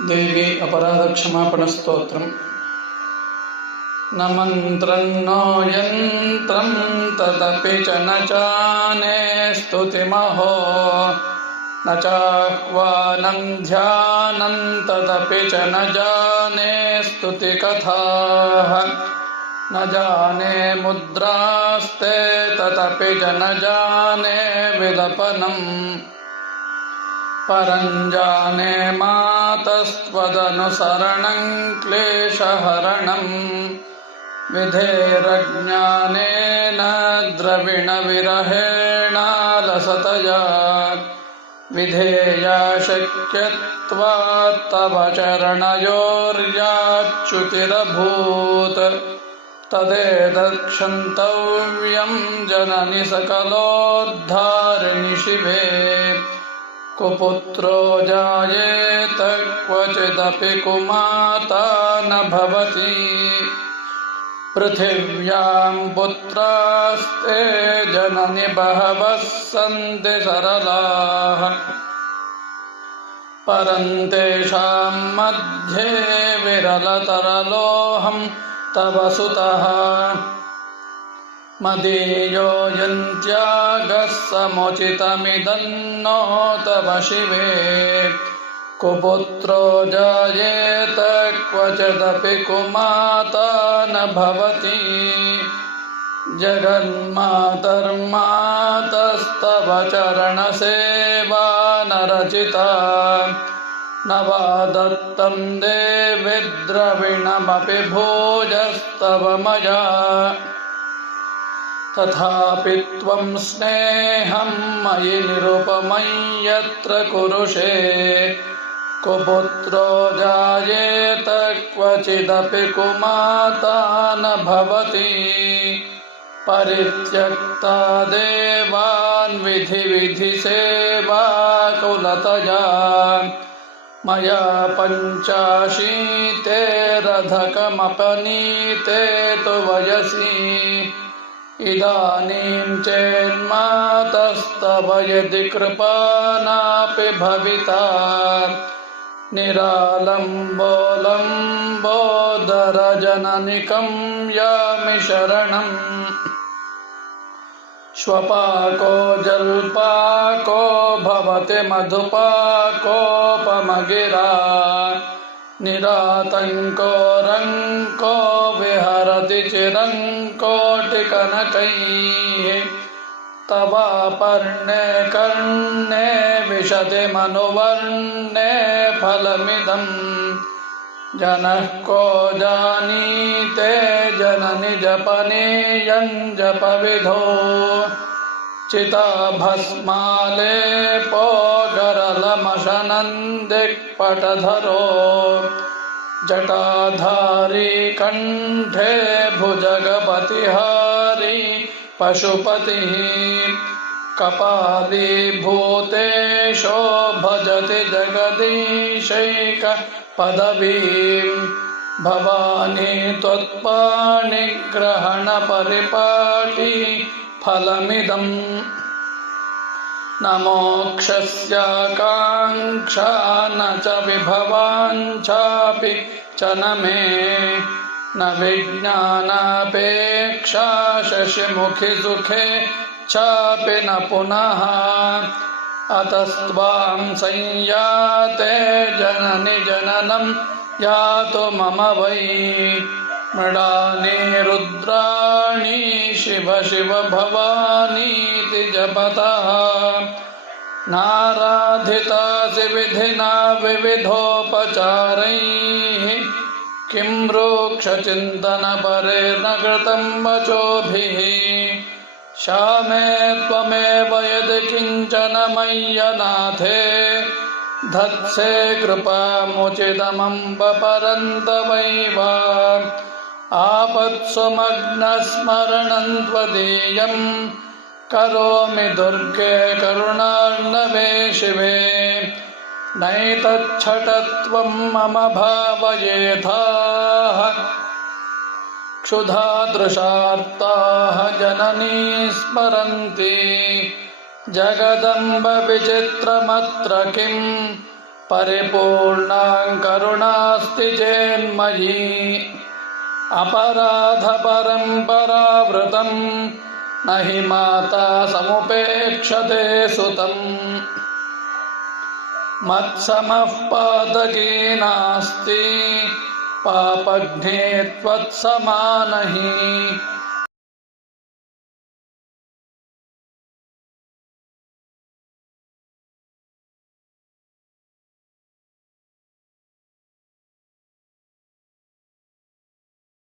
देवी अपराधक्षमापणस्तोत्रम्। न मन्त्रं नो यन्त्रं तदपि च न चाने स्तुतिमहो, न चाह्वानं ध्यानं तदपि च न जाने स्तुतिकथाः, न जाने मुद्रास्ते तदपि च न जाने विलपनम्, परञ्जाने मातस्त्वदनुसरणं क्लेशहरणम्, विधेरज्ञानेन द्रविणविरहेणालसतया, विधेया शक्यत्वात् तव चरणयोर्याच्युतिरभूत्, तदेतत्क्षन्तव्यं जननि सकलोद्धारिणि शिवे। कुपुत्रो जायेत क्वचिदपि कुमाता न भवति, पृथिव्यां पुत्रास्ते जननि बहवः सन्ति सरलाः, परं तेषां मध्ये विरलतरलोऽहं तव सुतः। मदीयो यन्त्यागः समुचितमिदं नो तव शिवे। कुपुत्रो जायेत क्वचिदपि कुमाता न भवति, जगन्मातर्मातस्तव चरणसेवा न रचिता, न वा दत्तं देवि द्रविणमपि भोजस्तव मया। तथापि त्वं स्नेहं मयि निरुपमं यत्र कुरुषे। कुपुत्रो जायेत क्वचिदपि कुमाता न भवति, परित्यक्ता देवान् विधिसेवाकुलतया, मया पञ्चाशीते रधकमपनीते तु वयसि, इदानीं चेन्मातस्तव यदि कृपा नापि भविता, निरालम्बोलम्बोदरजननिकं यामि शरणम्। श्वपाको जल्पाको भवति मधुपाकोपमगिरा, निरातङ्को रङ्को विहरति चिरं कोटिकनकैः, तवापर्णे कर्णे विशति मनुवर्णे फलमिदम्। जनः को जानीते जननि जपनीयं जपविधो, चिताभस्मालेपो गरलमशनं दिक्पटधरो, जटाधारी कण्ठे भुजगपतिहारी पशुपतिः, कपालीभूतेशो भजति जगदीशैकपदवीं, भवानी त्वत्पाणिग्रहणपरिपाटी फलमिदम्। न मोक्षस्याकाङ्क्षा न च विभवाञ्छापि च न मे, न विज्ञानापेक्षा शशिमुखि सुखे चापि न पुनः। अतस्त्वां संयाते जननि जननं यातु मम वै, मृडानि रुद्राणि शिव शिव भवानीति जपतः, नाराधितासि विधिना विविधोपचारैः, किं रूक्षचिन्तनपरेण कृतं वचोभिः। श्यामे त्वमेव यदि किञ्चन मय्यनाथे, धत्से कृपामुचितमम्ब परन्तवैव। आपत्सु मग्नस्मरणं त्वदीयं, करोमि दुर्गे करुणार्णवे शिवे। नैतच्छटत्वं मम भावयेथाः, क्षुधादृशार्ताः जननी स्मरन्ति, जगदम्ब विचित्रमत्र किं परिपूर्णां करुणास्ति चेन्मयि अपराधपरम्परावृतं न हि माता समुपेक्षते सुतम् मत्समः पातकी नास्ति पापघ्ने त्वत्समा नहि